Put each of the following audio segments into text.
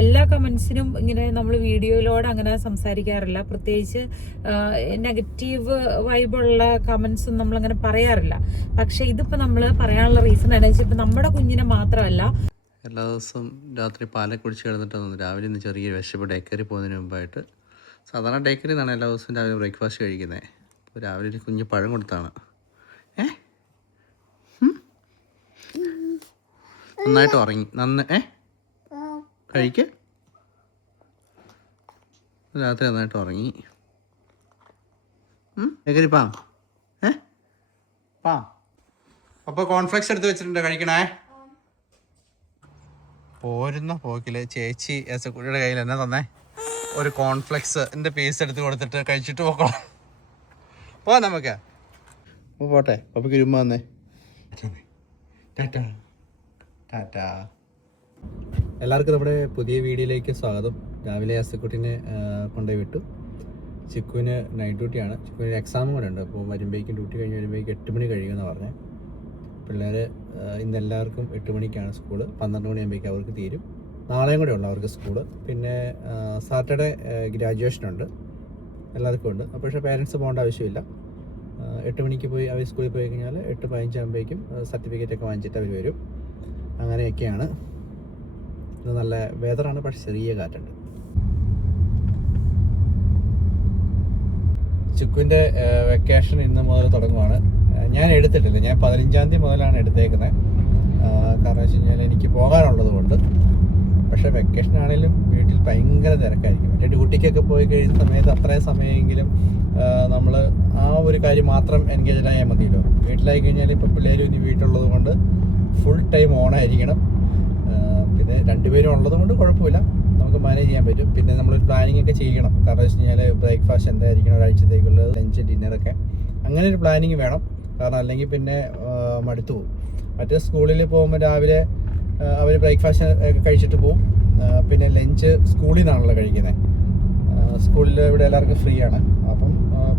എല്ലാ കമൻസിനും ഇങ്ങനെ നമ്മൾ വീഡിയോയിലൂടെ അങ്ങനെ സംസാരിക്കാറില്ല. പ്രത്യേകിച്ച് നെഗറ്റീവ് വൈബുള്ള കമൻസും നമ്മളങ്ങനെ പറയാറില്ല. പക്ഷെ ഇതിപ്പോൾ നമ്മൾ പറയാനുള്ള റീസൺ എന്താണെന്ന് വെച്ചാൽ ഇപ്പം നമ്മുടെ കുഞ്ഞിനെ മാത്രമല്ല, എല്ലാ ദിവസവും രാത്രി പാലൊക്കെ കുടിച്ച് കിടന്നിട്ടൊന്നും രാവിലെ ഇന്ന് ചെറിയ വിശപ്പ് ഡേക്കറി പോകുന്നതിന് മുമ്പായിട്ട്. സാധാരണ ഡേക്കറി നിന്നാണ് എല്ലാ ദിവസവും രാവിലെ ബ്രേക്ക്ഫാസ്റ്റ് കഴിക്കുന്നത്. അപ്പോൾ രാവിലെ ഒരു കുഞ്ഞ് പഴം കൊടുത്താണ്. നന്നായിട്ട് ഉറങ്ങി. കഴിക്ക്. രാത്രി നന്നായിട്ട് ഉറങ്ങി. ഡേക്കറി പാം പാം. അപ്പോൾ കോൺഫ്ലെക്സ് എടുത്ത് വെച്ചിട്ടുണ്ട്, കഴിക്കണേ. പോരുന്ന പോക്കില് ചേച്ചി കുട്ടിയുടെ കയ്യിൽ എന്നാ തന്നെ ഒരു കോൺഫ്ലെക്സ് എൻ്റെ പീസ് എടുത്ത് കൊടുത്തിട്ട് കഴിച്ചിട്ട് പോക്കോളാം. പോവാം നമുക്ക്. പോട്ടെ. പപ്പയ്ക്ക് ഇരുമ്പ വന്നേ. ടാറ്റാ ടാറ്റാ. എല്ലാവർക്കും നമ്മുടെ പുതിയ വീഡിയോയിലേക്ക് സ്വാഗതം. രാവിലെ അസക്കുട്ടിനെ കൊണ്ടുപോയി വിട്ടു. ചിക്കുവിന് നൈറ്റ് ഡ്യൂട്ടിയാണ്. ചിക്കുവിന് എക്സാമും കൂടെ ഉണ്ട്. അപ്പോൾ വരുമ്പോഴേക്കും ഡ്യൂട്ടി കഴിഞ്ഞ് വരുമ്പോഴേക്കും 8 മണി കഴിയുമെന്ന് പറഞ്ഞത്. പിള്ളേർ ഇന്നെല്ലാവർക്കും 8 മണിക്കാണ് സ്കൂള്. 12 മണിയാകുമ്പോഴേക്കും അവർക്ക് തീരും. നാളെയും കൂടെ ഉള്ളു അവർക്ക് സ്കൂള്. പിന്നെ സാറ്റർഡേ ഗ്രാജുവേഷനുണ്ട്, എല്ലാവർക്കും ഉണ്ട്. അപ്പോൾ പക്ഷേ പേരൻസ് പോകേണ്ട ആവശ്യമില്ല. 8 മണിക്ക് പോയി അവർ സ്കൂളിൽ പോയി കഴിഞ്ഞാൽ 8:15 ആകുമ്പോഴേക്കും സർട്ടിഫിക്കറ്റൊക്കെ വാങ്ങിച്ചിട്ട് അവർ വരും. അങ്ങനെയൊക്കെയാണ്. ഇത് നല്ല വെതറാണ്, പക്ഷേ ചെറിയ കാറ്റുണ്ട്. ചിക്കുവിൻ്റെ വെക്കേഷൻ ഇന്ന് മുതൽ തുടങ്ങുവാണ്. ഞാൻ എടുത്തിട്ടില്ല, ഞാൻ 15-ാം തീയതി മുതലാണ് എടുത്തേക്കുന്നത്. കാരണം വെച്ച് കഴിഞ്ഞാൽ എനിക്ക് പോകാനുള്ളത് കൊണ്ട്. പക്ഷേ വെക്കേഷൻ ആണെങ്കിലും വീട്ടിൽ ഭയങ്കര തിരക്കായിരിക്കും. മറ്റേ ഡ്യൂട്ടിക്കൊക്കെ പോയി കഴിയുന്ന സമയത്ത് അത്രയും സമയമെങ്കിലും നമ്മൾ ആ ഒരു കാര്യം മാത്രം എൻഗേജഡ് ആയാൽ മതിയല്ലോ. വീട്ടിലായി കഴിഞ്ഞാൽ ഇപ്പോൾ പിള്ളേരും ഇനി വീട്ടിലുള്ളത് കൊണ്ട് ഫുൾ ടൈം ഓണായിരിക്കണം. പിന്നെ 2 പേരും ഉള്ളത് കൊണ്ട് കുഴപ്പമില്ല, നമുക്ക് മാനേജ് ചെയ്യാൻ പറ്റും. പിന്നെ നമ്മളൊരു പ്ലാനിങ് ഒക്കെ ചെയ്യണം. കാരണം വെച്ച് കഴിഞ്ഞാൽ ബ്രേക്ക്ഫാസ്റ്റ് എന്തായിരിക്കണം, ഒരാഴ്ചത്തേക്കുള്ളത്, ലഞ്ച്, ഡിന്നറൊക്കെ അങ്ങനെ ഒരു പ്ലാനിങ് വേണം. കാരണം അല്ലെങ്കിൽ പിന്നെ മടുത്തു പോകും. മറ്റേ സ്കൂളിൽ പോകുമ്പോൾ രാവിലെ അവർ ബ്രേക്ക്ഫാസ്റ്റ് കഴിച്ചിട്ട് പോകും. പിന്നെ ലഞ്ച് സ്കൂളിൽ നിന്നാണല്ലോ കഴിക്കുന്നത്. സ്കൂളിൽ ഇവിടെ എല്ലാവർക്കും ഫ്രീ ആണ്. അപ്പം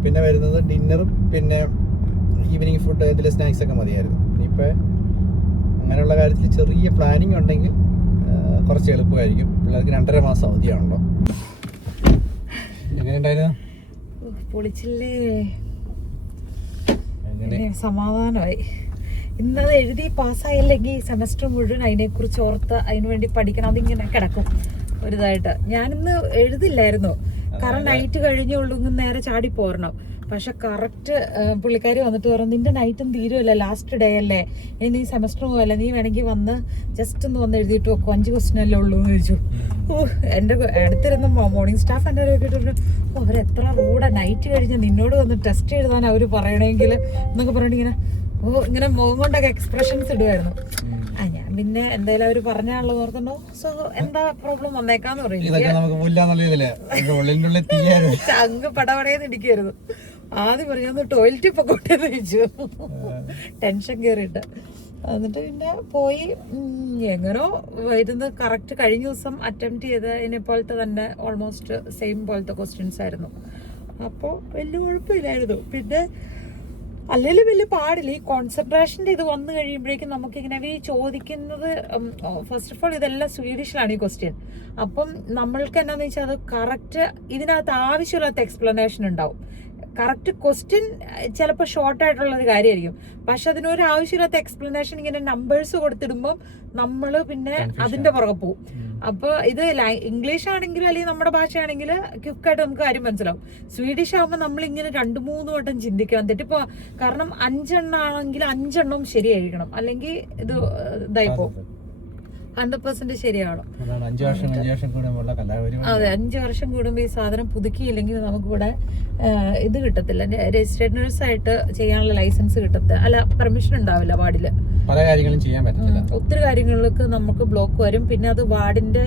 പിന്നെ വരുന്നത് ഡിന്നറും പിന്നെ ഈവനിങ് ഫുഡ്, ഇതിൽ സ്നാക്സൊക്കെ മതിയായിരുന്നു. ഇനിയിപ്പോൾ അങ്ങനെയുള്ള കാര്യത്തിൽ ചെറിയ പ്ലാനിങ് ഉണ്ടെങ്കിൽ കുറച്ച് എളുപ്പമായിരിക്കും. പിള്ളേർക്ക് 2.5 മാസം അവധിയാണല്ലോ. എങ്ങനെയുണ്ടായിരുന്നു? പൊളിച്ചില്ലേ? സമാധാനമായി. ഇന്നത് എഴുതി പാസ്സായില്ലെങ്കിൽ സെമസ്റ്റർ മുഴുവൻ അതിനെക്കുറിച്ച് ഓർത്ത് അതിനുവേണ്ടി പഠിക്കണം. അതിങ്ങനെ കിടക്കും ഒരിതായിട്ട്. ഞാനിന്ന് എഴുതില്ലായിരുന്നു, കാരണം നൈറ്റ് കഴിഞ്ഞുള്ളൂ, നേരെ ചാടി പോരണം. പക്ഷെ കറക്റ്റ് പുള്ളിക്കാരി വന്നിട്ട് പറഞ്ഞു, നിന്റെ നൈറ്റും തീരുമല്ല, ലാസ്റ്റ് ഡേ അല്ലേ, ഇനി നീ സെമസ്റ്റർ പോകല്ലേ, നീ വേണമെങ്കിൽ വന്ന് ജസ്റ്റ് ഒന്ന് വന്ന് എഴുതിയിട്ട് വെക്കും, 5 ക്വസ്റ്റ്യൻ അല്ലേ ഉള്ളൂ എന്ന് ചോദിച്ചു. എൻ്റെ അടുത്തിരുന്ന മോർണിംഗ് സ്റ്റാഫ് എൻ്റെ കേട്ടിട്ട് അവരെത്ര റൂഡാ, നൈറ്റ് കഴിഞ്ഞ് നിന്നോട് വന്ന് ടെസ്റ്റ് എഴുതാൻ അവർ പറയണമെങ്കിൽ എന്നൊക്കെ പറഞ്ഞിട്ട് ഇങ്ങനെ മുഖം കൊണ്ടൊക്കെ എക്സ്പ്രഷൻസ് ഇടുമായിരുന്നു. ഞാൻ പിന്നെ എന്തായാലും അവർ പറഞ്ഞാണല്ലോ ഓർക്കണ്ടോ, സോ എന്താ പ്രോബ്ലം വന്നേക്കാന്ന് പറയും. ചങ്ക് പടപടയെന്ന് ഇടിക്കായിരുന്നു. ആദ്യം പറയാന്ന് ടോയ്ലറ്റിൽ പൊക്കോട്ടെന്ന് ചോദിച്ചു, ടെൻഷൻ കയറിയിട്ട്. എന്നിട്ട് പിന്നെ പോയി എങ്ങനോ ഇരുന്ന് കറക്റ്റ് കഴിഞ്ഞ ദിവസം അറ്റംപ്റ്റ് ചെയ്തതിനെ പോലത്തെ തന്നെ ഓൾമോസ്റ്റ് സെയിം പോലത്തെ ക്വസ്റ്റ്യൻസ് ആയിരുന്നു. അപ്പോൾ വലിയ കുഴപ്പമില്ലായിരുന്നു. പിന്നെ അല്ലെങ്കിൽ വലിയ പാടില്ല. ഈ കോൺസെൻട്രേഷൻ്റെ ഇത് വന്നു കഴിയുമ്പോഴേക്കും നമുക്കിങ്ങനെ ഈ ചോദിക്കുന്നത്, ഫസ്റ്റ് ഓഫ് ഓൾ ഇതെല്ലാം സ്വീഡിഷിലാണ് ഈ ക്വസ്റ്റ്യൻ. അപ്പം നമ്മൾക്ക് എന്നാന്ന് വെച്ചാൽ അത് കറക്റ്റ് ഇതിനകത്ത് ആവശ്യമില്ലാത്ത എക്സ്പ്ലനേഷൻ ഉണ്ടാവും. കറക്റ്റ് ക്വസ്റ്റ്യൻ ചിലപ്പോൾ ഷോർട്ടായിട്ടുള്ളൊരു കാര്യമായിരിക്കും, പക്ഷെ അതിനൊരു ആവശ്യമില്ലാത്ത എക്സ്പ്ലനേഷൻ ഇങ്ങനെ നമ്പേഴ്സ് കൊടുത്തിടുമ്പോൾ നമ്മൾ പിന്നെ അതിന്റെ പുറകെ പോകും. അപ്പോൾ ഇത് ഇംഗ്ലീഷ് ആണെങ്കിലും അല്ലെങ്കിൽ നമ്മുടെ ഭാഷയാണെങ്കിൽ ക്വിക്കായിട്ട് നമുക്ക് കാര്യം മനസ്സിലാവും. സ്വീഡിഷ് ആകുമ്പോൾ നമ്മളിങ്ങനെ 2-3 വട്ടം ചിന്തിക്കണം. തെറ്റിപ്പോ കാരണം 5 എണ്ണം ആണെങ്കിൽ 5 എണ്ണവും ശരിയായിരിക്കണം, അല്ലെങ്കിൽ ഇത് ഇതായിപ്പോ 100% ശരിയാവണം. അതെ, 5 വർഷം കൂടുമ്പോൾ ഈ സാധനം പുതുക്കിയില്ലെങ്കിൽ നമുക്കിവിടെ ഇത് കിട്ടത്തില്ല, രജിസ്ട്രേഡ് നഴ്സായിട്ട് ചെയ്യാനുള്ള ലൈസൻസ് കിട്ടത്തില്ല, അല്ല പെർമിഷൻ ഉണ്ടാവില്ല വാർഡില്. പല കാര്യങ്ങളും ചെയ്യാൻ പറ്റില്ല. ഒത്തിരി കാര്യങ്ങൾക്ക് നമുക്ക് ബ്ലോക്ക് വരും. പിന്നെ അത് വാർഡിന്റെ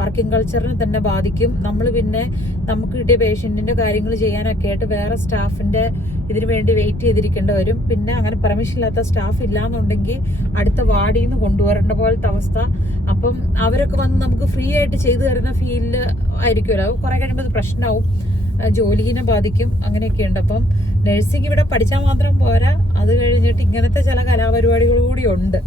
വർക്കിംഗ് കൾച്ചറിനെ തന്നെ ബാധിക്കും. നമ്മൾ പിന്നെ നമുക്ക് കിട്ടിയ പേഷ്യന്റിന്റെ കാര്യങ്ങൾ ചെയ്യാനൊക്കെ ആയിട്ട് വേറെ സ്റ്റാഫിന്റെ ഇതിനു വേണ്ടി വെയിറ്റ് ചെയ്തിരിക്കേണ്ടി വരും. പിന്നെ അങ്ങനെ പെർമിഷൻ ഇല്ലാത്ത സ്റ്റാഫ് ഇല്ലാന്നുണ്ടെങ്കിൽ അടുത്ത വാർഡിൽ നിന്ന് കൊണ്ടുവരേണ്ട പോലത്തെ അവസ്ഥ. അപ്പം അവരൊക്കെ വന്ന് നമുക്ക് ഫ്രീ ആയിട്ട് ചെയ്തു തരുന്ന ഫീൽഡ് ആയിരിക്കുമല്ലോ, അത് കുറെ കഴിയുമ്പോൾ അത് പ്രശ്നമാവും, ജോലിനെ ബാധിക്കും. അങ്ങനെയൊക്കെയുണ്ട്. അപ്പം നഴ്സിംഗ് ഇവിടെ പഠിച്ചാൽ മാത്രം പോരാ, അത് കഴിഞ്ഞിട്ട് ഇങ്ങനത്തെ ചില കലാപരിപാടികൾ കൂടി ഉണ്ട്.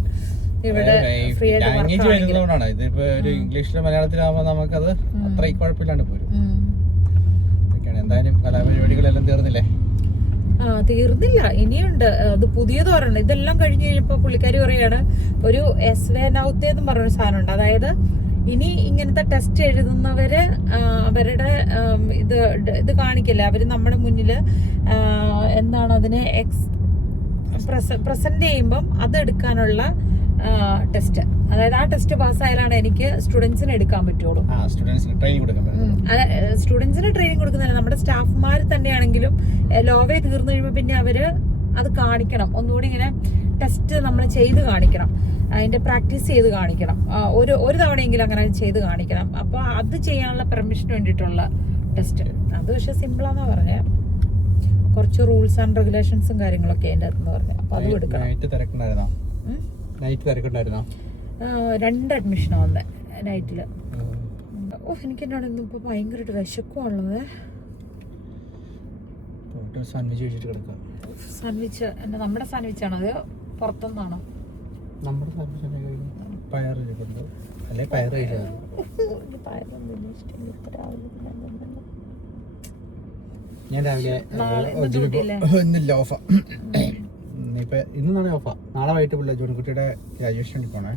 ഇവിടെ ഫ്രീ ആയിട്ട് ലാംഗ്വേജ് വരുന്നതുകൊണ്ടാണ്. ഇതിപ്പോ ഒരു ഇംഗ്ലീഷിലും മലയാളത്തിലാവുമ്പോൾ നമുക്കത് അത്ര കുഴപ്പമില്ലാണ്ട് പോരും. എന്തായാലും കലാപരിപാടികളെല്ലാം തീർന്നില്ലേ? തീർന്നില്ല, ഇനിയുണ്ട്. അത് പുതിയത് പറയണം. ഇതെല്ലാം കഴിഞ്ഞ് കഴിഞ്ഞപ്പോ പുള്ളിക്കാരി പറയാണ് ഒരു എസ്വേനൗത്തെ എന്ന് പറഞ്ഞൊരു സാധനം ഉണ്ട്. അതായത് ഇനി ഇങ്ങനത്തെ ടെസ്റ്റ് എഴുതുന്നവര് അവരുടെ ഇത് കാണിക്കില്ല. അവര് നമ്മുടെ മുന്നില് എന്താണ് അതിനെ പ്രസന്റ് ചെയ്യുമ്പം അതെടുക്കാനുള്ള ടെസ്റ്റ്. അതായത് ആ ടെസ്റ്റ് പാസ്സായാലാണ് എനിക്ക് സ്റ്റുഡൻസിന് എടുക്കാൻ പറ്റുള്ളൂ. സ്റ്റുഡൻസിന് ട്രെയിനിങ് കൊടുക്കുന്നില്ല, നമ്മുടെ സ്റ്റാഫ്മാർ തന്നെയാണെങ്കിലും ലോവേ തീർന്നു കഴിയുമ്പോൾ പിന്നെ അവര് അത് കാണിക്കണം. ഒന്നുകൂടി ഇങ്ങനെ ടെസ്റ്റ് നമ്മൾ ചെയ്ത് കാണിക്കണം, അതിന്റെ പ്രാക്ടീസ് ചെയ്ത് കാണിക്കണം. ഒരു തവണയെങ്കിലും അങ്ങനെ ചെയ്ത് കാണിക്കണം. അപ്പൊ അത് ചെയ്യാനുള്ള പെർമിഷന് വേണ്ടിയിട്ടുള്ള ടെസ്റ്റ്. അത് പക്ഷെ സിമ്പിളാന്നാ പറഞ്ഞത്. കുറച്ച് റൂൾസ് ആൻഡ് റെഗുലേഷൻസും കാര്യങ്ങളൊക്കെ അതിന്റെ അകത്ത് പറഞ്ഞു. അപ്പൊ അത് എടുക്കണം. 2 അഡ്മിഷനാ വന്നേ നൈറ്റില്. എനിക്ക് എന്നോട് ഇന്നിപ്പോ ഭയങ്കരമായിട്ട് വിശക്കുവാണുള്ളത്. സാൻഡ്വിച്ച് നമ്മുടെ സാൻഡ്വിച്ച് ആണോ അത് പുറത്തുനിന്നാണോ? ഞാൻ രാവിലെ ഇന്നില്ല, ഓഫാ. ഇന്നാണ് ഓഫാ. നാളെ വൈകിട്ട് പിള്ളേർ ജോണിക്കുട്ടിയുടെ ഗ്രാജുവേഷൻ പോണേ.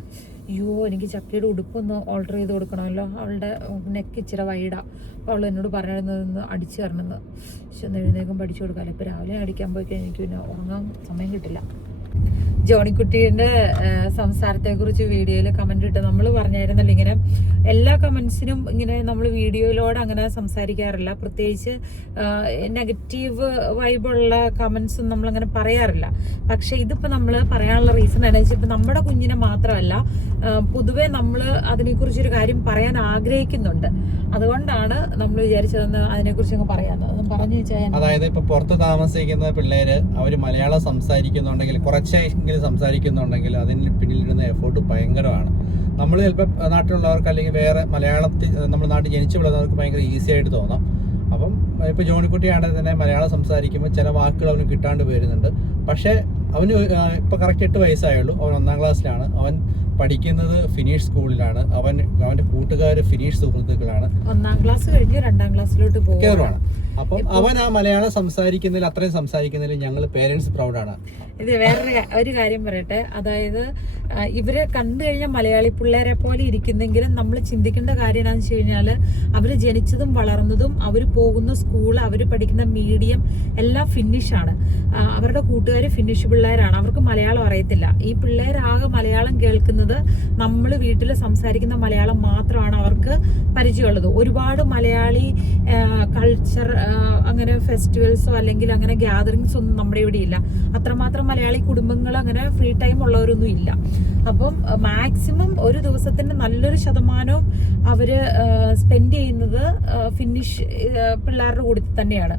അയ്യോ, എനിക്ക് ചക്കയുടെ ഉടുപ്പൊന്ന് ഓൾട്ടർ ചെയ്ത് കൊടുക്കണമല്ലോ. അവളുടെ നെക്ക് ഇച്ചിരി വൈഡാ. അപ്പോൾ അവൾ എന്നോട് പറഞ്ഞിരുന്നതൊന്ന് അടിച്ചു തരണമെന്ന്. പക്ഷെ ഒന്ന് എഴുന്നേക്കും പഠിച്ചു കൊടുക്കാമല്ലോ. ഇപ്പം രാവിലെ അടിക്കാൻ പോയി കഴിഞ്ഞാൽ എനിക്ക് പിന്നെ ഉറങ്ങാൻ സമയം കിട്ടില്ല. ജോണിക്കുട്ടീൻ്റെ സംസാരത്തെക്കുറിച്ച് വീഡിയോയിൽ കമൻ്റ് ഇട്ട് നമ്മൾ പറഞ്ഞായിരുന്നല്ലോ, ഇങ്ങനെ എല്ലാ കമൻസിനും ഇങ്ങനെ നമ്മൾ വീഡിയോയിലൂടെ അങ്ങനെ സംസാരിക്കാറില്ല. പ്രത്യേകിച്ച് നെഗറ്റീവ് വൈബുള്ള കമൻസും നമ്മളങ്ങനെ പറയാറില്ല. പക്ഷെ ഇതിപ്പോൾ നമ്മൾ പറയാനുള്ള റീസൺ എന്താണെന്ന് വെച്ചാൽ ഇപ്പം നമ്മുടെ കുഞ്ഞിനെ മാത്രമല്ല, പൊതുവെ നമ്മൾ അതിനെക്കുറിച്ചൊരു കാര്യം പറയാൻ ആഗ്രഹിക്കുന്നുണ്ട്. അതുകൊണ്ടാണ് നമ്മൾ വിചാരിച്ചതെന്ന് അതിനെക്കുറിച്ച് അങ്ങ് പറയാമെന്ന്. അതൊന്നും പറഞ്ഞു വെച്ചാൽ, അതായത് ഇപ്പൊ പുറത്ത് താമസിക്കുന്ന പിള്ളേര് അവർ മലയാളം സംസാരിക്കുന്നുണ്ടെങ്കിൽ, കുറച്ചെങ്കിലും സംസാരിക്കുന്നുണ്ടെങ്കിൽ അതിന് പിന്നിലിടുന്ന എഫേർട്ട് ഭയങ്കരമാണ്. നമ്മൾ ചിലപ്പോൾ നാട്ടിലുള്ളവർക്ക് അല്ലെങ്കിൽ വേറെ മലയാളത്തിൽ നമ്മുടെ നാട്ടിൽ ജനിച്ചു വളർന്നവർക്ക് ഭയങ്കര ഈസി ആയിട്ട് തോന്നാം. അപ്പം ഇപ്പോൾ ജോണിക്കുട്ടിയാണെങ്കിൽ തന്നെ മലയാളം സംസാരിക്കുമ്പോൾ ചില വാക്കുകൾ അവന് കിട്ടാണ്ട് വരുന്നുണ്ട്. പക്ഷേ അവന് ഇപ്പോൾ കറക്റ്റ് 8 വയസ്സായുള്ളൂ. അവൻ 1ാം ക്ലാസ്സിലാണ്. അവൻ പഠിക്കുന്നത് ഫിനിഷ് സ്കൂളിലാണ്. അവന്റെ കൂട്ടുകാർ ഫിനിഷ് സുഹൃത്തുക്കളാണ്. 1ാം ക്ലാസ് കഴിഞ്ഞ് 2ാം ക്ലാസ്സിലോട്ട് കയറുവാണ്. അപ്പം അവൻ ആ മലയാളം സംസാരിക്കുന്നതിൽ, അത്രയും സംസാരിക്കുന്നതിൽ ഞങ്ങൾ പേരൻസ് പ്രൗഡാണ്. ഇത് വേറെ ഒരു കാര്യം പറയട്ടെ. അതായത് ഇവരെ കണ്ടു കഴിഞ്ഞാൽ മലയാളി പിള്ളേരെ പോലെ ഇരിക്കുന്നെങ്കിലും നമ്മൾ ചിന്തിക്കേണ്ട കാര്യം എന്താണെന്ന് വെച്ച് കഴിഞ്ഞാൽ അവര് ജനിച്ചതും വളർന്നതും അവർ പോകുന്ന സ്കൂൾ, അവർ പഠിക്കുന്ന മീഡിയം എല്ലാം ഫിന്നിഷാണ്. അവരുടെ കൂട്ടുകാർ ഫിന്നിഷ് പിള്ളേരാണ്. അവർക്ക് മലയാളം അറിയത്തില്ല. ഈ പിള്ളേരാകെ മലയാളം കേൾക്കുന്നത് നമ്മൾ വീട്ടിൽ സംസാരിക്കുന്ന മലയാളം മാത്രമാണ് അവർക്ക് പരിചയമുള്ളത്. ഒരുപാട് മലയാളി കൾച്ചർ അങ്ങനെ ഫെസ്റ്റിവൽസോ അല്ലെങ്കിൽ അങ്ങനെ ഗ്യാതറിങ്സ് ഒന്നും നമ്മുടെ ഇവിടെ ഇല്ല. അത്രമാത്രം മലയാളി കുടുംബങ്ങൾ അങ്ങനെ ഫ്രീ ടൈം ഉള്ളവരൊന്നും ഇല്ല. അപ്പം മാക്സിമം ഒരു ദിവസത്തിന്റെ നല്ലൊരു ശതമാനവും അവര് സ്പെൻഡ് ചെയ്യുന്നത് ഫിന്നിഷ് പിള്ളേരുടെ കൂടെ തന്നെയാണ്.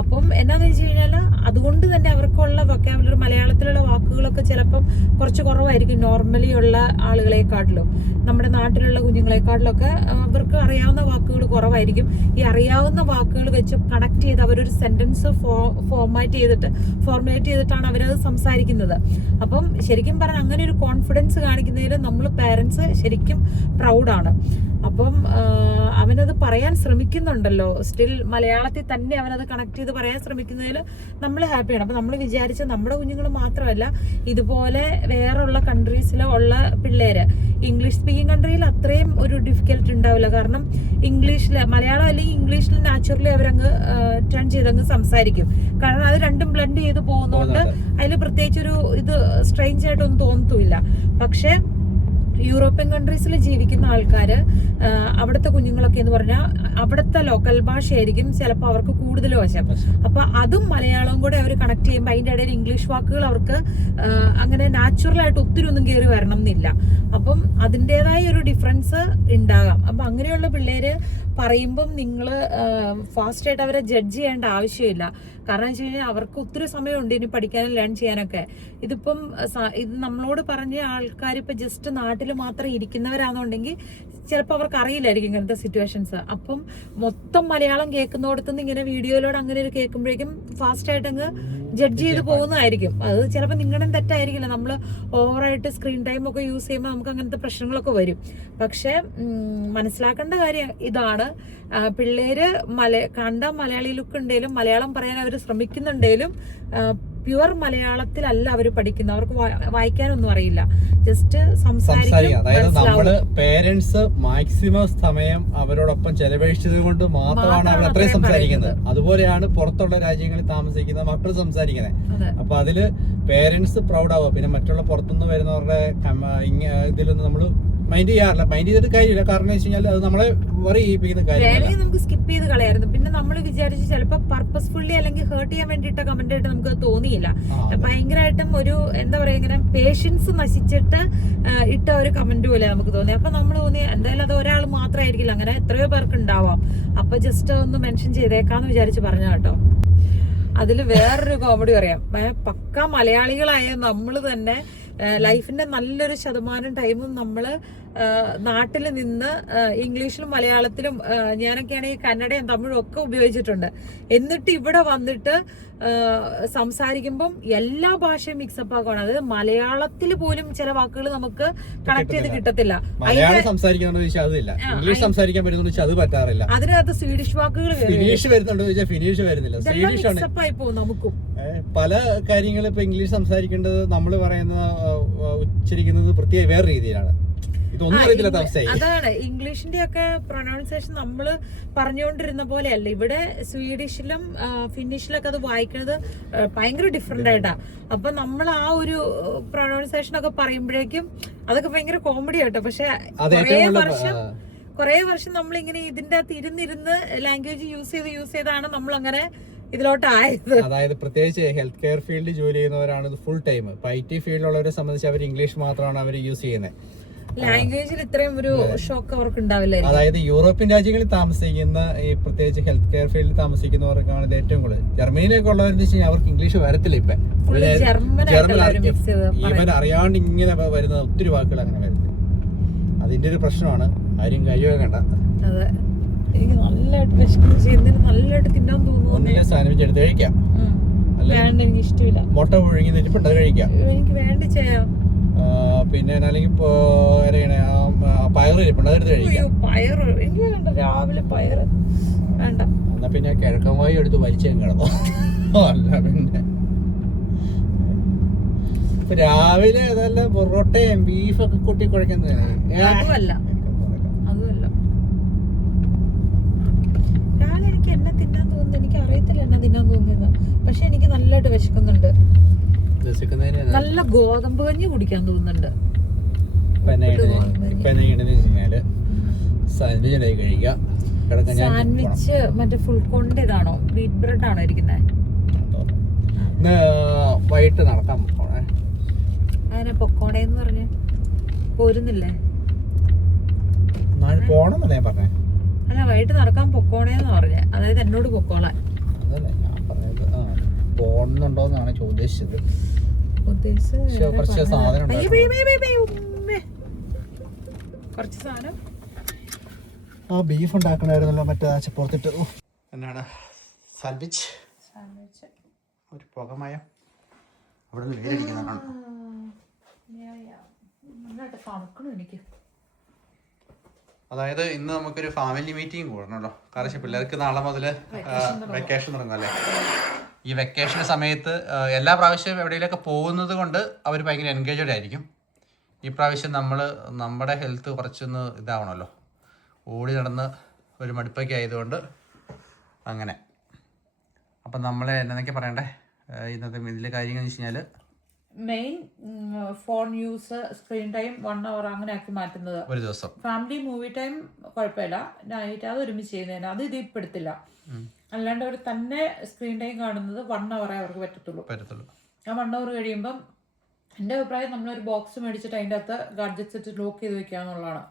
അപ്പം എന്നാന്ന് വെച്ച് കഴിഞ്ഞാൽ അതുകൊണ്ട് തന്നെ അവർക്കുള്ള വൊക്കാബുലറി, മലയാളത്തിലുള്ള വാക്കുകളൊക്കെ ചിലപ്പം കുറച്ച് കുറവായിരിക്കും നോർമലി ഉള്ള ആളുകളെക്കാട്ടിലും, നമ്മുടെ നാട്ടിലുള്ള കുഞ്ഞുങ്ങളെക്കാട്ടിലൊക്കെ അവർക്ക് അറിയാവുന്ന വാക്കുകൾ കുറവായിരിക്കും. ഈ അറിയാവുന്ന വാക്കുകൾ വെച്ച് കണക്ട് ചെയ്ത് അവരൊരു സെന്റൻസ് ഫോർമുലേറ്റ് ചെയ്തിട്ടാണ് അവരത് സംസാരിക്കുന്നത്. അപ്പം ശരിക്കും പറഞ്ഞാൽ അങ്ങനെ ഒരു കോൺഫിഡൻസ് കാണിക്കുന്നതിൽ നമ്മൾ പാരൻസ് ശരിക്കും പ്രൗഡാണ്. അപ്പം അവനത് പറയാൻ ശ്രമിക്കുന്നുണ്ടല്ലോ, സ്റ്റിൽ മലയാളത്തിൽ തന്നെ അവനത് കണക്ട് ചെയ്ത് പറയാൻ ശ്രമിക്കുന്നതിൽ നമ്മൾ ഹാപ്പിയാണ്. അപ്പം നമ്മൾ വിചാരിച്ച നമ്മുടെ കുഞ്ഞുങ്ങൾ മാത്രമല്ല, ഇതുപോലെ വേറെയുള്ള കൺട്രീസിലുള്ള പിള്ളേര്, ഇംഗ്ലീഷ് സ്പീക്കിംഗ് കൺട്രിയിൽ അത്രയും ഒരു ഡിഫിക്കൽട്ട് ഉണ്ടാവില്ല. കാരണം ഇംഗ്ലീഷിൽ, മലയാളം അല്ലെങ്കിൽ ഇംഗ്ലീഷിൽ നാച്ചുറലി അവരങ്ങ് ടേൺ ചെയ്തങ്ങ് സംസാരിക്കും. കാരണം അത് രണ്ടും ബ്ലെൻഡ് ചെയ്ത് പോകുന്നതുകൊണ്ട് അതിൽ പ്രത്യേകിച്ചൊരു ഇത് സ്ട്രെയിഞ്ച് ആയിട്ടൊന്നും തോന്നത്തുമില്ല. പക്ഷെ യൂറോപ്യൻ കൺട്രീസിൽ ജീവിക്കുന്ന ആൾക്കാര്, അവിടുത്തെ കുഞ്ഞുങ്ങളൊക്കെ എന്ന് പറഞ്ഞാൽ അവിടുത്തെ ലോക്കൽ ഭാഷയായിരിക്കും ചിലപ്പോൾ അവർക്ക് കൂടുതൽ വശം. അപ്പൊ അതും മലയാളവും കൂടെ അവർ കണക്ട് ചെയ്യുമ്പോൾ അതിന്റെ ഇടയിൽ ഇംഗ്ലീഷ് വാക്കുകൾ അവർക്ക് അങ്ങനെ നാച്ചുറൽ ആയിട്ട് ഒത്തിരി ഒന്നും കയറി വരണം എന്നില്ല. അപ്പം അതിൻ്റെതായ ഒരു ഡിഫറൻസ് ഉണ്ടാകാം. അപ്പം അങ്ങനെയുള്ള പിള്ളേര് പറയുമ്പം നിങ്ങൾ ഫാസ്റ്റ് ആയിട്ട് അവരെ ജഡ്ജ് ചെയ്യേണ്ട ആവശ്യമില്ല. കാരണം വെച്ച് കഴിഞ്ഞാൽ അവർക്ക് ഒത്തിരി സമയമുണ്ട് ഇനി പഠിക്കാനും ലേൺ ചെയ്യാനൊക്കെ. ഇതിപ്പം ഇത് നമ്മളോട് പറഞ്ഞ ആൾക്കാർ ഇപ്പം ജസ്റ്റ് നാട്ടിൽ മാത്രം ഇരിക്കുന്നവരാണെന്നുണ്ടെങ്കിൽ ചിലപ്പോൾ അവർക്ക് അറിയില്ലായിരിക്കും ഇങ്ങനത്തെ സിറ്റുവേഷൻസ്. അപ്പം മൊത്തം മലയാളം കേൾക്കുന്നിടത്തുനിന്ന് ഇങ്ങനെ വീഡിയോയിലൂടെ അങ്ങനെ ഒരു കേൾക്കുമ്പോഴേക്കും ഫാസ്റ്റ് ആയിട്ട് അങ്ങ് ജഡ്ജ് ചെയ്ത് പോകുന്നതായിരിക്കും. അത് ചിലപ്പോൾ നിങ്ങളുടെ തെറ്റായിരിക്കില്ല. നമ്മൾ ഓവറായിട്ട് സ്ക്രീൻ ടൈം ഒക്കെ യൂസ് ചെയ്യുമ്പോൾ നമുക്ക് അങ്ങനത്തെ പ്രശ്നങ്ങളൊക്കെ വരും. പക്ഷെ മനസ്സിലാക്കേണ്ട കാര്യം ഇതാണ്, പിള്ളേര് കണ്ട മലയാളി ലുക്ക് ഉണ്ടെങ്കിലും മലയാളം പറയാൻ അവർ ശ്രമിക്കുന്നുണ്ടെങ്കിലും പ്യുവർ മലയാളത്തിലല്ല അവർ പഠിക്കുന്നത്. അവർക്ക് വായിക്കാനൊന്നും അറിയില്ല, ജസ്റ്റ് സംസാരിക്കും. അതായത് നമ്മള് പേരൻസ് മാക്സിമം സമയം അവരോടൊപ്പം ചെലവഴിച്ചത് കൊണ്ട് മാത്രമാണ് അവർ അത്രയും സംസാരിക്കുന്നത്. അതുപോലെയാണ് പുറത്തുള്ള രാജ്യങ്ങളിൽ താമസിക്കുന്ന മക്കൾ സംസാരിക്കുന്നത്. അപ്പൊ അതില് പേരൻസ് പ്രൗഡ് ആവുക. പിന്നെ മറ്റുള്ള പുറത്തുനിന്ന് വരുന്നവരുടെ ഇതിലൊന്നും നമ്മള് മൈൻഡ് ചെയ്യാറില്ല. മൈൻഡ് ചെയ്തിട്ട് കാര്യമില്ല. കാരണം വെച്ച് കഴിഞ്ഞാൽ അത് നമ്മളെ വറി ചെയ്യിപ്പിക്കുന്ന കാര്യമല്ല. നമുക്ക് സ്കിപ്പ് ചെയ്ത് കളയായിരുന്നു. പിന്നെ നമ്മൾ വിചാരിച്ച് ചിലപ്പോൾ പർപ്പസ്ഫുള്ളി അല്ലെങ്കിൽ ഹേർട്ട് ചെയ്യാൻ വേണ്ടിയിട്ട് കമന്റ് ആയിട്ട് നമുക്ക് തോന്നിയില്ല. ഭയങ്കരമായിട്ടും ഒരു എന്താ പറയാ, ഇങ്ങനെ പേഷ്യൻസ് നശിച്ചിട്ട് ഇട്ട ഒരു കമന്റ് പോലെ നമുക്ക് തോന്നി. അപ്പൊ നമ്മൾ തോന്നി എന്തായാലും അത് ഒരാൾ മാത്രമായിരിക്കില്ല, അങ്ങനെ എത്രയോ പേർക്ക് ഉണ്ടാവാം. അപ്പൊ ജസ്റ്റ് ഒന്ന് മെൻഷൻ ചെയ്തേക്കാന്ന് വിചാരിച്ച് പറഞ്ഞ കേട്ടോ. അതിൽ വേറൊരു കോമഡി പറയാം. പക്ക മലയാളികളായ നമ്മൾ തന്നെ ലൈഫിന്റെ നല്ലൊരു ശതമാനം ടൈമും നമ്മള് നാട്ടിൽ നിന്ന് ഇംഗ്ലീഷിലും മലയാളത്തിലും ഞാനൊക്കെയാണെങ്കിൽ കന്നഡയും തമിഴും ഒക്കെ ഉപയോഗിച്ചിട്ടുണ്ട്. എന്നിട്ട് ഇവിടെ വന്നിട്ട് സംസാരിക്കുമ്പം എല്ലാ ഭാഷയും മിക്സപ്പ് ആക്കുകയാണ്. അതായത് മലയാളത്തിൽ പോലും ചില വാക്കുകൾ നമുക്ക് കണക്ട് ചെയ്ത് കിട്ടത്തില്ല. ഇംഗ്ലീഷ് സംസാരിക്കാൻ പറ്റുന്ന അത് പറ്റാറില്ല. അതിനകത്ത് സ്വീഡിഷ് വാക്കുകൾ ഫിനിഷ് വരുന്നില്ല. മിക്സപ്പ് ആയി പോകും നമുക്കും. പല കാര്യങ്ങൾ ഇപ്പൊ ഇംഗ്ലീഷ് സംസാരിക്കേണ്ടത് നമ്മൾ പറയുന്ന ഉച്ചരിക്കുന്നത് പ്രത്യേക വേറെ രീതിയിലാണ്. അതാണ് ഇംഗ്ലീഷിന്റെ ഒക്കെ പ്രൊനൗൺസിയേഷൻ നമ്മള് പറഞ്ഞുകൊണ്ടിരുന്ന പോലെയല്ല. ഇവിടെ സ്വീഡിഷിലും ഫിന്നിഷിലൊക്കെ അത് വായിക്കുന്നത് ഭയങ്കര ഡിഫറെന്റ് ആയിട്ടാ. അപ്പൊ നമ്മൾ ആ ഒരു പ്രൊനൗൺസിയേഷൻ ഒക്കെ പറയുമ്പോഴേക്കും അതൊക്കെ ഭയങ്കര കോമഡി ആട്ടോ. പക്ഷെ കുറെ വർഷം നമ്മളിങ്ങനെ ഇതിന്റെ അകത്ത് ഇരുന്നിരുന്ന് ലാംഗ്വേജ് യൂസ് ചെയ്താണ് നമ്മൾ അങ്ങനെ ഇതിലോട്ടായത്. അതായത് പ്രത്യേകിച്ച് ഹെൽത്ത് കെയർ ഫീൽഡിൽ ജോലി ചെയ്യുന്നവരാണ് ഇത് ഫുൾ ടൈം. ഇപ്പൊ IT ഫീൽഡിലുള്ളവരെ സംബന്ധിച്ച് അവർ ഇംഗ്ലീഷ് മാത്രമാണ് അവർ യൂസ് ചെയ്യുന്നത്. ലാംഗ്വേജിൽ ഇത്രയും ഒരു ഷോക്ക് അവർക്ക് ഉണ്ടാവില്ല. അതായത് യൂറോപ്യൻ രാജ്യങ്ങളിൽ താമസിക്കുന്ന ഈ പ്രത്യേകിച്ച് ഹെൽത്ത് കെയർ ഫീൽഡിൽ താമസിക്കുന്നവർക്കാണ് ഇത് ഏറ്റവും കൂടുതൽ. ജർമ്മനിയിലൊക്കെ ഉള്ളവരെന്ന് വെച്ച് കഴിഞ്ഞാൽ അവർക്ക് ഇംഗ്ലീഷ് വരത്തില്ല. ഇപ്പൊ ഇവൻ അറിയാണ്ട് ഇങ്ങനെ വരുന്ന ഒത്തിരി വാക്കുകൾ അങ്ങനെ വരുന്നത് അതിന്റെ ഒരു പ്രശ്നമാണ്. ആരും കഴിവേണ്ട. അതെ, എനിക്ക് നല്ലതായിട്ട് വിശക്കുന്നു. നല്ലതായിട്ട് തിന്നാൻ തോന്നുന്നു. ഒന്നിനെ സാധനം എടുത്ത് കഴിക്കാം. എനിക്ക് ഇഷ്ടമില്ല. മുട്ട പുഴുങ്ങി നിന്നിട്ട് കഴിക്കാം. എനിക്ക് വേണ്ടി ചെയ്യാം. പിന്നെ അല്ലെങ്കിൽ പയറിരിപ്പുണ്ട്, അതെടുത്ത് കഴിക്കാം. പയറ് എനിക്ക് വേണ്ട, രാവിലെ പയറ് വേണ്ട. എന്നാ പിന്നെ കിഴക്കൻവായി എടുത്ത് വലിച്ചു കിടന്നോ. അല്ല പിന്നെ രാവിലെ അതെല്ലാം പൊറോട്ടയും ബീഫൊക്കെ കൂട്ടി കുഴക്കുന്നതാണ്. അതുമല്ല രാവിലെ എനിക്ക് എന്നെ തിന്നാൻ തോന്നുന്നു. എനിക്ക് അറിയത്തില്ല എന്നെ തിന്നാൻ തോന്നിയത്. പക്ഷെ എനിക്ക് നല്ലതായിട്ട് വിശക്കുന്നുണ്ട്. നല്ല ഗോതമ്പ് കഞ്ഞി കുടിക്കാൻ തോന്നുന്നുണ്ട്. സാൻഡ്വിച്ച് മറ്റേ ഫുൾ കൊണ്ട് ഇതാണോ, വീറ്റ് ബ്രെഡ് ആണോ ഇരിക്കുന്നത്? വൈകിട്ട് നടക്കാൻ പോണേ. അങ്ങനെ പൊക്കോണേന്ന് പറഞ്ഞ് പോരുന്നില്ലേ? പോണെന്നല്ലേ പറഞ്ഞേ? അല്ല, വൈകിട്ട് നടക്കാൻ പൊക്കോണേന്ന് പറഞ്ഞേ. അതായത് എന്നോട് പൊക്കോളാൻ. അതല്ലേ ഞാൻ പറഞ്ഞത്. പോണെന്നുണ്ടോന്നാണ് ഉദ്ദേശിച്ചത്. കുറച്ച് സാധനം ബീഫ് ഉണ്ടാക്കണായിരുന്നല്ലോ മറ്റേ പുറത്തിട്ട്. എന്നാണ് സാൻഡ്വിച്ച് ഒരു പുകമയം അവിടെ നിന്ന് വേരിക്കുന്നതാണ്. അതായത് ഇന്ന് നമുക്കൊരു ഫാമിലി മീറ്റിംഗ് കൂടണല്ലോ. കാരണം പിള്ളേർക്ക് നാളെ മുതൽ വെക്കേഷൻ തുടങ്ങുമല്ലേ. ഈ വെക്കേഷൻ സമയത്ത് എല്ലാ പ്രാവശ്യവും എവിടെയെങ്കിലുമൊക്കെ പോകുന്നത് കൊണ്ട് അവർ ഭയങ്കര എൻഗേജഡ് ആയിരിക്കും. ഈ പ്രാവശ്യം നമ്മുടെ ഹെൽത്ത് കുറച്ചൊന്ന് ഇതാവണമല്ലോ. ഓടി നടന്ന് ഒരു മടുപ്പൊക്കെ ആയതുകൊണ്ട് അങ്ങനെ. അപ്പം നമ്മൾ എന്നൊക്കെ പറയണ്ടേ ഇന്നത്തെ ഇതിലെ കാര്യങ്ങൾ എന്ന് വെച്ച് കഴിഞ്ഞാൽ main phone use, screen time 1 hour അങ്ങനെ ആക്കി മാറ്റുന്നത്. ഒരു ദിവസം ഫാമിലി മൂവി ടൈം കുഴപ്പമില്ല, നൈറ്റ് അത് ഒരുമിച്ച് ചെയ്യുന്നതിന് അത് ഇത് പെടുത്തില്ല. അല്ലാണ്ട് അവർ തന്നെ സ്ക്രീൻ ടൈം കാണുന്നത് 1 hour അവർക്ക് പറ്റത്തുള്ളൂ. ആ 1 hour കഴിയുമ്പം എൻ്റെ അഭിപ്രായം നമ്മളൊരു ബോക്സ് മേടിച്ചിട്ട് അതിൻ്റെ അകത്ത് ഗാഡ്ജറ്റ്സ് ഇട്ട് ലോക്ക് ചെയ്ത് വെക്കാന്നുള്ളതാണ്.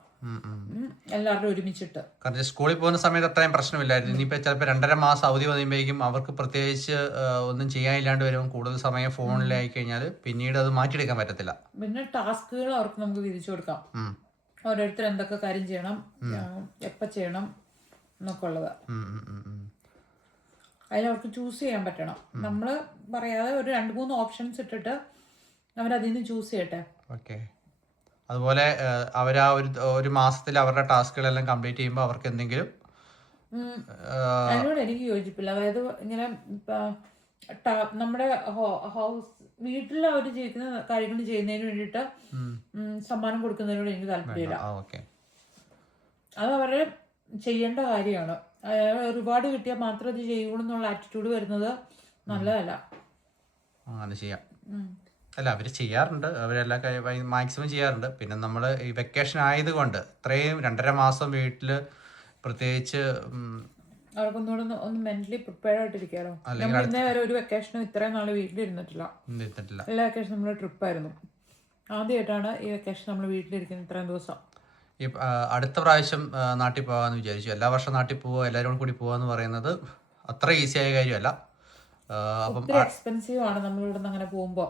എല്ലാവരും ഒരുമിച്ചിട്ട്. കാരണം സ്കൂളിൽ പോകുന്ന സമയത്ത് അത്രയും പ്രശ്നമില്ലായിരുന്നു. ഇനിയിപ്പോൾ ചിലപ്പോൾ 2.5 മാസം അവധി വന്നുമ്പോഴേക്കും അവർക്ക് പ്രത്യേകിച്ച് ഒന്നും ചെയ്യാനില്ലാണ്ട് വരും. കൂടുതൽ സമയം ഫോണിലായി കഴിഞ്ഞാൽ പിന്നീട് അത് മാറ്റിയെടുക്കാൻ പറ്റത്തില്ല. പിന്നെ ടാസ്കുകൾ അവർക്ക് നമുക്ക് വിധിച്ചു കൊടുക്കാം. ഓരോരുത്തർ എന്തൊക്കെ കാര്യം ചെയ്യണം, എപ്പോൾ ചെയ്യണം എന്നൊക്കെ ഉള്ളത് അതിലവർക്ക് ചൂസ് ചെയ്യാൻ പറ്റണം. നമ്മൾ പറയാതെ ഒരു 2-3 ഓപ്ഷൻസ് ഇട്ടിട്ട് അവരതിൽ നിന്ന് ചൂസ് ചെയ്യട്ടെ. ഓക്കെ. അതുപോലെ അവർ ആ ഒരു മാസത്തിൽ അവരുടെ ടാസ്കുകളെല്ലാം കംപ്ലീറ്റ് ചെയ്യുമ്പോൾ അവർക്ക് എന്തെങ്കിലും അതിനോട് എനിക്ക് യോജിപ്പില്ല. അതായത് ഇങ്ങനെ നമ്മുടെ ഹൗസ് വീട്ടിൽ അവർ ജീവിക്കുന്ന കാര്യങ്ങൾ ചെയ്യുന്നതിന് വേണ്ടിയിട്ട് സമ്മാനം കൊടുക്കുന്നതിനോട് എനിക്ക് താല്പര്യമില്ല. അത് അവരെ ചെയ്യേണ്ട കാര്യമാണ്. റിവാർഡ് കിട്ടിയാൽ മാത്രം ഇത് ചെയ്യുള്ളൂ എന്നുള്ള ആറ്റിറ്റ്യൂഡ് വരുന്നത് നല്ലതല്ല. അങ്ങനെ ചെയ്യാം. അല്ല, അവർ ചെയ്യാറുണ്ട്, അവരെല്ലാ മാക്സിമം ചെയ്യാറുണ്ട്. പിന്നെ നമ്മൾ ഈ വെക്കേഷൻ ആയതുകൊണ്ട് ഇത്രയും 2.5 മാസം വീട്ടിൽ പ്രത്യേകിച്ച് അവർക്കൊന്നുകൂടെ ഒന്ന് മെന്റലി പ്രിപ്പയർഡ് ആയിട്ടിരിക്കാലോ. നമ്മൾ ഇന്നേ വരെ ഒരു വെക്കേഷനും ഇത്രയും നാൾ വീട്ടിലിരുന്നിട്ടില്ല. എല്ലാ വെക്കേഷൻ നമ്മൾ ട്രിപ്പായിരുന്നു. ആദ്യമായിട്ടാണ് ഈ വെക്കേഷൻ നമ്മൾ വീട്ടിലിരിക്കുന്നത് ഇത്രയും ദിവസം. ഈ അടുത്ത പ്രാവശ്യം നാട്ടിൽ പോകാമെന്ന് വിചാരിച്ചു. എല്ലാ വർഷം നാട്ടിൽ പോവുക, എല്ലാവരും കൂടി പോകാന്ന് പറയുന്നത് അത്ര ഈസിയായ കാര്യമല്ല. എക്സ്പെൻസീവ് ആണ് നമ്മളിവിടെ നിന്ന് അങ്ങനെ പോകുമ്പോ.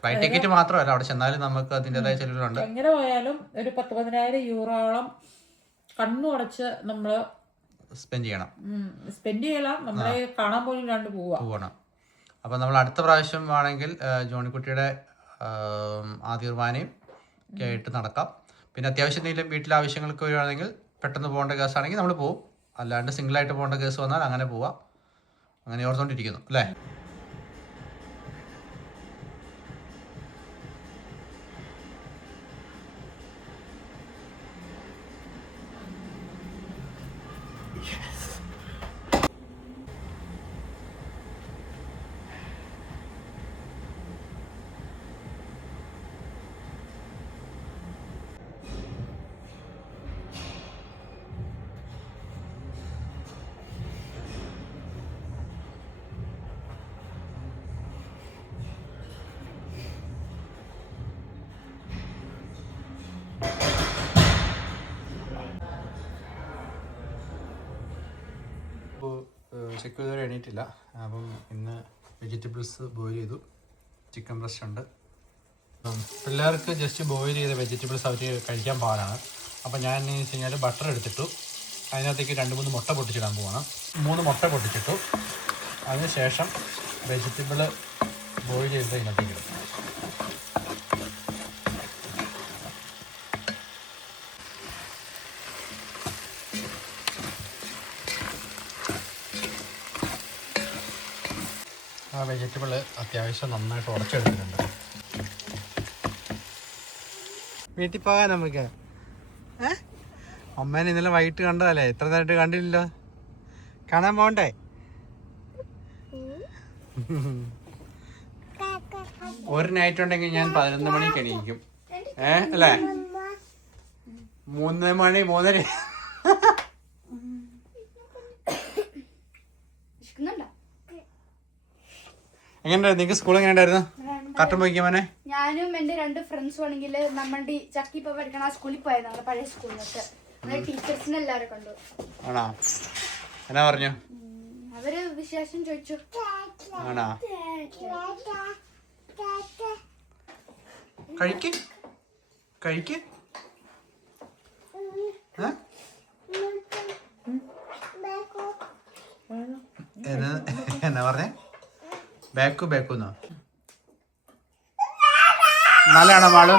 ഫ്ലൈറ്റ് ടിക്കറ്റ് മാത്രമല്ല, അവിടെ ചെന്നാലും നമുക്ക് അതിൻ്റെതായ ചെലവുകളുണ്ട്. എങ്ങനെ പോയാലും ഒരു 10,000-15,000 യൂറോളം കണ്ണു അടച്ച് നമ്മള് സ്പെൻഡ് ചെയ്യണം. നമ്മളെ കാണാൻ പോലും ഇല്ലാണ്ട് പോവണം. അപ്പം നമ്മൾ അടുത്ത പ്രാവശ്യം ആണെങ്കിൽ ജോണിക്കുട്ടിയുടെ ആദ്യ കുർബാനയും ഒക്കെ ആയിട്ട് നടക്കാം. പിന്നെ അത്യാവശ്യം എന്തെങ്കിലും വീട്ടിലെ ആവശ്യങ്ങൾക്ക് വരുവാണെങ്കിൽ പെട്ടെന്ന് പോകേണ്ട കേസാണെങ്കിൽ നമ്മൾ പോവും. അല്ലാണ്ട് സിംഗിളായിട്ട് പോകേണ്ട കേസ് വന്നാൽ അങ്ങനെ പോവാം. അങ്ങനെ ഓർത്തുകൊണ്ടിരിക്കുന്നു അല്ലേ? ചെക്ക് ഇതുവരെ എണീറ്റില്ല. അപ്പം ഇന്ന് വെജിറ്റബിൾസ് ബോയിൽ ചെയ്തു. ചിക്കൻ ബ്രസ്റ്റ് ഉണ്ട്. പിള്ളേർക്ക് ജസ്റ്റ് ബോയിൽ ചെയ്ത വെജിറ്റബിൾസ് അവർ കഴിക്കാൻ പാടാണ്. അപ്പം ഞാൻ എന്ന് വെച്ച് കഴിഞ്ഞാൽ ബട്ടർ എടുത്തിട്ടു. അതിനകത്തേക്ക് 2-3 മുട്ട പൊട്ടിച്ചിടാൻ പോവാണ്. 3 മുട്ട പൊട്ടിച്ചിട്ടു. അതിനുശേഷം വെജിറ്റബിൾ ബോയിൽ ചെയ്ത് ഇതിനകത്തേക്ക് ഇടും. ആ വെജിറ്റബിൾ അത്യാവശ്യം നന്നായിട്ട് ഉടച്ചെടുക്കുന്നുണ്ട്. വീട്ടിൽ പോകാൻ നമുക്ക്. അമ്മേനെ ഇന്നലെ വൈകിട്ട് കണ്ടതല്ലേ, ഇത്ര നേരമായിട്ട് കണ്ടില്ലല്ലോ. കാണാൻ പോകണ്ടേ? ഒരു നൈറ്റ് ഉണ്ടെങ്കിൽ ഞാൻ 11 മണിക്ക് എണീക്കും. അല്ലേ? 3 മണി 3:30. എങ്ങനെയുണ്ടായിരുന്നു നിങ്ങൾക്ക് സ്കൂൾ? എങ്ങനെയുണ്ടായിരുന്നു? കാട്ടും പോയിക്കാൻ മോനെ? ഞാനും എന്റെ 2 ഫ്രണ്ട്സും ആണെങ്കിൽ നമ്മളുടെ ചക്കി ഇപ്പൊ പഠിക്കണ ആ സ്കൂളിൽ പോയത്, നമ്മുടെ പഴയ സ്കൂളിലൊക്കെ. ടീച്ചേഴ്സിനെ എല്ലാവരും കണ്ടു. ആണോ? എന്നാ പറഞ്ഞു? അവര് വിശേഷം ചോദിച്ചു. ആണോ? കഴിക്ക് കഴിക്ക്. എന്നാ പറഞ്ഞേ? ബേക്കുന്നോ? നല്ലതാണോ മാള്?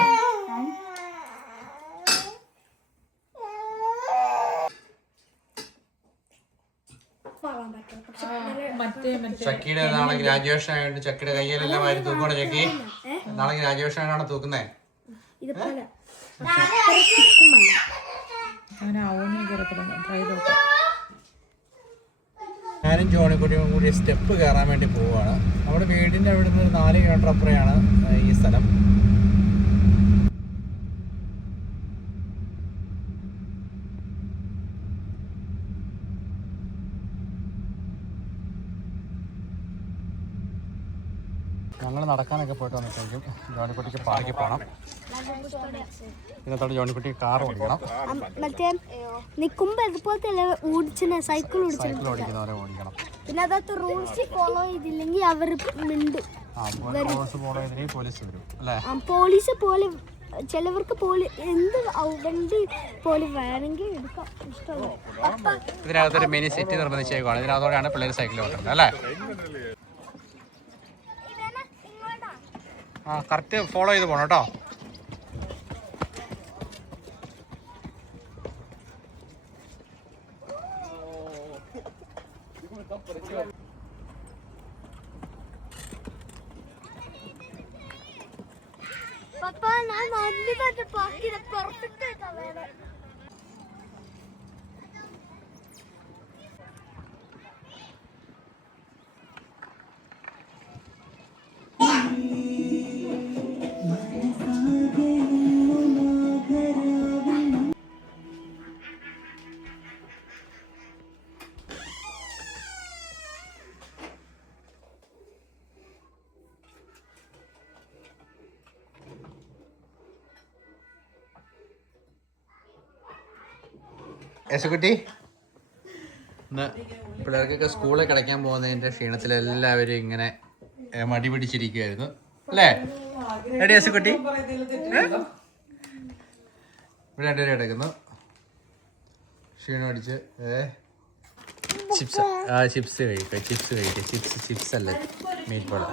ചക്കിയുടെ നാളെ ഗ്രാജുവേഷൻ ആയതുകൊണ്ട് ചക്കിയുടെ കയ്യിലെല്ലാം വാരി തൂക്കണോ? ചക്കി നാളെ ഗ്രാജുവേഷൻ ആയിട്ടാണോ തൂക്കുന്നേ? ഞാനും ജോണിക്കുട്ടിയും കൂടി സ്റ്റെപ്പ് കയറാൻ വേണ്ടി പോവുകയാണ്. നമ്മുടെ വീടിൻ്റെ അവിടെ നിന്ന് 4 കിലോമീറ്റർ അപ്പുറയാണ് ഈ സ്ഥലം. ഞങ്ങൾ നടക്കാനൊക്കെ പോയിട്ട് വന്നിട്ടേക്കും ജോണിക്കുട്ടിക്ക് പാർക്കിൽ പോകണം. ഇന്നത്തോടെ ജോണിക്കുട്ടിക്ക് കാർ ഓടിക്കണം. മറ്റേ നിൽക്കുമ്പോൾ ഇതുപോലത്തെ സൈക്കിൾ ഓടിക്കുന്നവരെ ഓടിക്കണം. പിന്നെ അതായത് റൂൾസ് ഫോളോ ചെയ്തില്ലെങ്കിൽ അവർ മിണ്ടും. ഫോളോ ചെയ്തില്ലെങ്കിൽ പോലീസ് വരും അല്ലേ? പോലീസ് പോലെ ചിലവർക്ക് എന്ത് വണ്ടി പോലെ വേണമെങ്കിൽ എടുക്കാം, ഇഷ്ടമല്ല. ഇതിനകത്തൊരു മിനി സിറ്റി നിർബന്ധിച്ചേക്കുവാണ്. ഇതിനകത്തോടെയാണ് പിള്ളേർ സൈക്കിൾ ഓട്ടുന്നത് അല്ലേ? ആ കറക്റ്റ് ഫോളോ ചെയ്ത് പോകണം കേട്ടോ. പപ്പാ ഞാൻ അന്നിട്ട് പാർക്കിൽ പെർഫെക്റ്റ് ആയിട്ടാ വേണം. യേശുക്കുട്ടി ഇന്ന് പിള്ളേർക്കൊക്കെ സ്കൂളിൽ കിടക്കാൻ പോകുന്നതിൻ്റെ ക്ഷീണത്തിൽ എല്ലാവരും ഇങ്ങനെ മടി പിടിച്ചിരിക്കുമായിരുന്നു അല്ലേ? എടി യേശുക്കുട്ടി ഇവിടെ രണ്ടുപേരും കിടക്കുന്നു ക്ഷീണം അടിച്ച്. ചിപ്സ് ചിപ്സ് കഴിക്കുക. ചിപ്സ് അല്ല മീറ്റ് ബോൾ.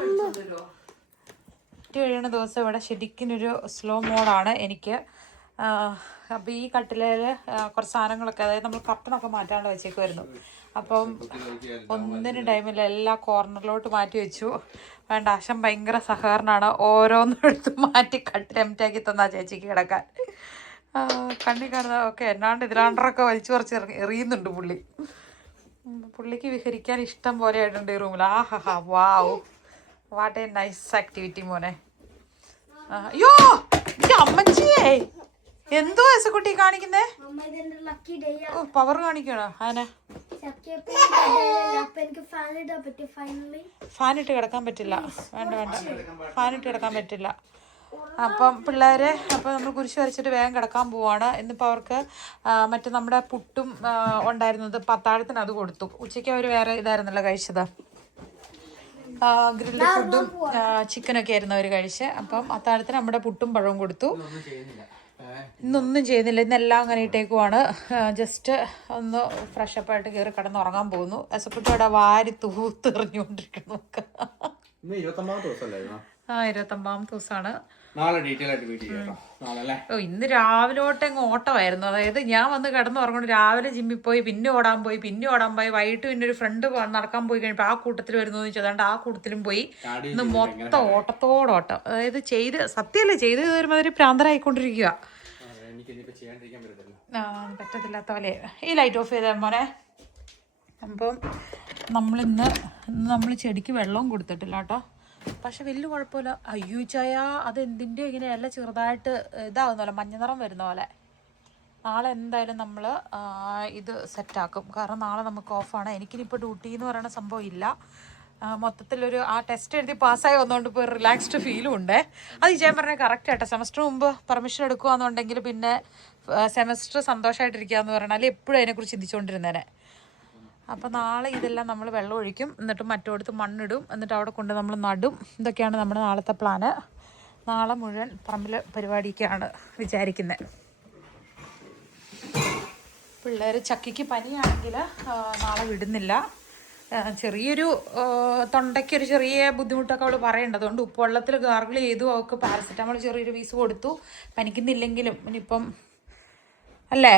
കഴിയുന്ന ദിവസം ഇവിടെ ശരിക്കിനൊരു സ്ലോ മോഡാണ് എനിക്ക്. അപ്പോൾ ഈ കട്ടിലേൽ കുറച്ച് സാധനങ്ങളൊക്കെ, അതായത് നമ്മൾ കർട്ടനൊക്കെ മാറ്റാണ്ട് വെച്ചേക്കുമായിരുന്നു. അപ്പം ഒന്നിനും ടൈമില്ല, എല്ലാ കോർണറിലോട്ട് മാറ്റി വെച്ചു. വേണ്ട, ആശം ഭയങ്കര സഹകരണമാണ്. ഓരോന്നും എടുത്ത് മാറ്റി കട്ടിൽ എംറ്റാക്കി തന്നാ ചേച്ചിക്ക് കിടക്കാൻ. കണ്ണി കാണുന്ന ഒക്കെ എന്നാണ്ട് ഇതിലാണ്ടറൊക്കെ വലിച്ചു കുറച്ച് എറിയുന്നുണ്ട് പുള്ളിക്ക് വിഹരിക്കാൻ ഇഷ്ടം പോലെ ആയിട്ടുണ്ട് ഈ റൂമിൽ. ആഹാ വാവ്, വാട്ട് എ നൈസ് ആക്ടിവിറ്റി മോനെ. അയ്യോ അമ്മച്ചിയേ, എന്തോ യേശുക്കുട്ടി കാണിക്കുന്നേ? പവർ കാണിക്കണോ? ആനെ ഫാൻ ഇട്ട് കിടക്കാൻ പറ്റില്ല. വേണ്ട ഫാൻ ഇട്ട് കിടക്കാൻ പറ്റില്ല. അപ്പം പിള്ളേരെ നമ്മൾ കുരിശ് വരച്ചിട്ട് വേഗം കിടക്കാൻ പോവാണ്. ഇന്നിപ്പോൾ അവർക്ക് മറ്റേ നമ്മുടെ പുട്ടും ഉണ്ടായിരുന്നത് അത്താഴത്തിന് അത് കൊടുത്തു. ഉച്ചയ്ക്ക് അവർ വേറെ ഇതായിരുന്നല്ലോ കഴിച്ചത്, ഗ്രിൽഡ് ഫുഡും ചിക്കനൊക്കെ ആയിരുന്നു അവർ കഴിച്ച്. അപ്പം അത്താഴത്തിന് നമ്മുടെ പുട്ടും പഴവും കൊടുത്തു. ഇന്നൊന്നും ചെയ്യുന്നില്ല, ഇന്നെല്ലാം അങ്ങനെ ഇട്ടേക്കുവാണ്. ജസ്റ്റ് ഒന്ന് ഫ്രഷപ്പായിട്ട് കയറി കിടന്നുറങ്ങാൻ പോകുന്നു. യേശുക്കുട്ടിയുടെ വാരി തൂത്തെറിഞ്ഞുകൊണ്ടിരിക്കുന്നു. 29ാമത്തെ ദിവസമാണ്. ഇന്ന് രാവിലെ തൊട്ടങ്ങ് ഓട്ടമായിരുന്നു. അതായത് ഞാൻ വന്ന് കിടന്നുറങ്ങണം, രാവിലെ ജിമ്മിൽ പോയി, പിന്നെ ഓടാൻ പോയി, വൈകിട്ട് പിന്നെ ഒരു ഫ്രണ്ട് നടക്കാൻ പോയി കഴിഞ്ഞപ്പോൾ ആ കൂട്ടത്തിൽ വരുന്നതെന്ന് വെച്ചാൽ അതുകൊണ്ട് ആ കൂട്ടത്തിലും പോയി. ഇന്ന് മൊത്തം ഓട്ടത്തോടോട്ടം. അതായത് സത്യമല്ലേ ചെയ്ത് ഒരുമാതിരി പ്രാന്തരായിക്കൊണ്ടിരിക്കുക. പറ്റത്തില്ലാത്ത പോലെ. ഈ ലൈറ്റ് ഓഫ് ചെയ്ത മോനെ. അപ്പം നമ്മൾ ചെടിക്ക് വെള്ളവും കൊടുത്തിട്ടില്ല കേട്ടോ. പക്ഷെ വലിയ കുഴപ്പമില്ല. അയ്യോ ചായ അതെന്തിൻ്റെയോ ഇങ്ങനെ എല്ലാം ചെറുതായിട്ട് ഇതാവുന്ന പോലെ, മഞ്ഞ നിറം വരുന്ന പോലെ. നാളെ എന്തായാലും നമ്മൾ ഇത് സെറ്റാക്കും. കാരണം നാളെ നമുക്ക് ഓഫാണ്. എനിക്കിനിപ്പോൾ ഡ്യൂട്ടി എന്ന് പറയുന്ന സംഭവം ഇല്ല. മൊത്തത്തിലൊരു ആ ടെസ്റ്റ് എഴുതി പാസ്സായി വന്നുകൊണ്ട് ഇപ്പോൾ റിലാക്സ്ഡ് ഫീലും ഉണ്ട്. അത് ചെയ്യാൻ പറഞ്ഞാൽ കറക്റ്റ് ആയിട്ട്. സെമസ്റ്റർ മുമ്പ് പെർമിഷൻ എടുക്കുകയെന്നുണ്ടെങ്കിൽ പിന്നെ സെമസ്റ്റർ സന്തോഷമായിട്ടിരിക്കുക എന്ന് പറഞ്ഞാൽ എപ്പോഴും അതിനെക്കുറിച്ച് ചിന്തിച്ചുകൊണ്ടിരുന്നേനെ. അപ്പോൾ നാളെ ഇതെല്ലാം നമ്മൾ വെള്ളം ഒഴിക്കും, എന്നിട്ട് മറ്റോടത്ത് മണ്ണിടും, എന്നിട്ട് അവിടെ കൊണ്ട് നമ്മൾ നടും. ഇതൊക്കെയാണ് നമ്മുടെ നാളത്തെ പ്ലാന്. നാളെ മുഴുവൻ പറമ്പിൽ പരിപാടിയൊക്കെയാണ് വിചാരിക്കുന്നത്. പിള്ളേർ ചക്കിക്ക് പനിയാണെങ്കിൽ നാളെ വിടുന്നില്ല. ചെറിയൊരു തൊണ്ടയ്ക്കൊരു ചെറിയ ബുദ്ധിമുട്ടൊക്കെ അവൾ പറയേണ്ടത്. അതുകൊണ്ട് ഉപ്പുവെള്ളത്തിൽ ഗാർഗിൾ ചെയ്തു. അവൾക്ക് പാരസെറ്റമോൾ ചെറിയൊരു പീസ് കൊടുത്തു. പനിക്കുന്നില്ലെങ്കിലും ഇനിയിപ്പം അല്ലേ.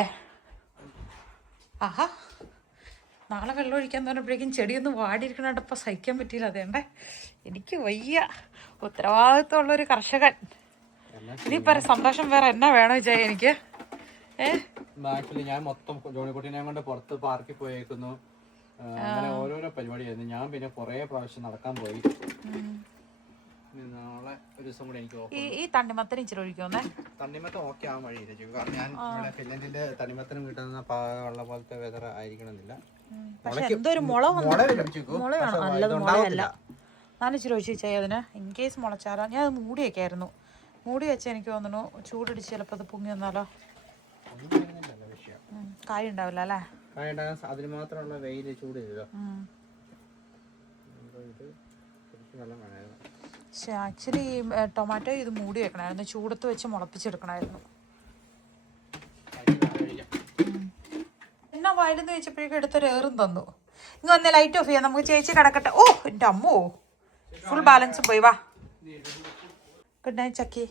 ആഹാ, നാളെ വെള്ളം ഒഴിക്കാൻ പറഞ്ഞപ്പോഴേക്കും ചെടിയൊന്നും വാടിയിരിക്കണപ്പോൾ സഹിക്കാൻ പറ്റിയില്ല. അതേണ്ടേ എനിക്ക് വയ്യ. ഉത്തരവാദിത്തമുള്ളൊരു കർഷകൻ. ഇനിയിപ്പോൾ സന്തോഷം വേറെ എന്നാ വേണോ വെച്ചാൽ എനിക്ക്. ആക്ച്വലി ഞാൻ മൊത്തം ജോണിക്കുട്ടീനെ കൊണ്ട് പുറത്ത് പാർക്കിൽ പോയേക്കുന്നു. അങ്ങനെ ഓരോരോ പരിപാടിയായിരുന്നു. ഞാൻ പിന്നെ കുറേ പ്രാവശ്യം നടക്കാൻ പോയി. നാളെ ഒരു ദിവസം കൂടെ എനിക്ക് ഈ തണ്ണിമത്തന് ഇച്ചിരി ഒഴിക്കുമെന്നേ. തണ്ണിമത്തം ഓക്കെ ആവാൻ വഴിയില്ല. കാരണം ഞാൻ ഇവിടെ ഫിൻലൻഡിന്റെ തണ്ണിമത്തനും കിട്ടുന്ന പാകമുള്ള പോലത്തെ വെതർ ആയിരിക്കണമെന്നില്ല. പക്ഷെ എന്തോ ഒരു മുള മുള ലഭിച്ചു. നാലിച്ചിരി ഒഴിച്ച് വെച്ചാൽ അതിന് ഇൻ കേസ് മുളച്ചാലോ. ഞാൻ അത് മൂടി വയ്ക്കായിരുന്നു. മൂടി വെച്ചാൽ എനിക്ക് തോന്നുന്നു ചൂടിടിച്ച് ചിലപ്പോൾ അത് പൊങ്ങി വന്നാലോ. കായ ഉണ്ടാവില്ല അല്ലേ? അതിന് മാത്രമുള്ള വെയിൽ ചൂടില്ലല്ലോ. പക്ഷെ ആക്ച്വലി ടൊമാറ്റോ ഇത് മൂടി വെക്കണമായിരുന്നു, ചൂടത്ത് വെച്ച് മുളപ്പിച്ചെടുക്കണമായിരുന്നു. എന്നാ വയലെന്ന് വെച്ചപ്പോഴേക്കും എടുത്തൊരു ഏറും തന്നു. ഇങ്ങ് വന്ന് ലൈറ്റ് ഓഫ് ചെയ്യാം, നമുക്ക് ചേച്ചി കിടക്കട്ടെ. ഓ എൻ്റെ അമ്മോ, ഫുൾ ബാലൻസും പോയി. വാ, ഗുഡ് നൈറ്റ് ചക്കി.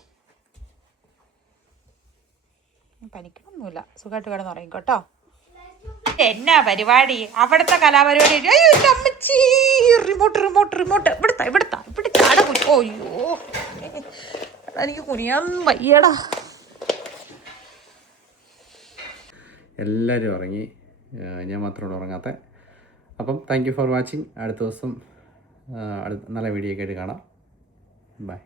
പനിക്കണമൊന്നുമില്ല, സുഖമായിട്ട് കിടന്ന് ഉറങ്ങിക്കോട്ടോ. എന്നാ പരിപാടി, അവിടുത്തെ കലാപരിപാടി. അയ്യോ എൻ്റെ അമ്മച്ചി, റിമോട്ട് റിമോട്ട് റിമോട്ട് ഇവിടുത്തെ അടകുഞ്ഞു. ഓയ്യോ എനിക്ക് കുനിയാൻ വയ്യടാ. എല്ലാവരും ഉറങ്ങി, ഞാൻ മാത്രമാണ് ഉറങ്ങാത്ത. അപ്പം താങ്ക് യു ഫോർ വാച്ചിങ്. അടുത്ത ദിവസം നല്ല വീഡിയോ ഒക്കെ ആയിട്ട് കാണാം. ബൈ.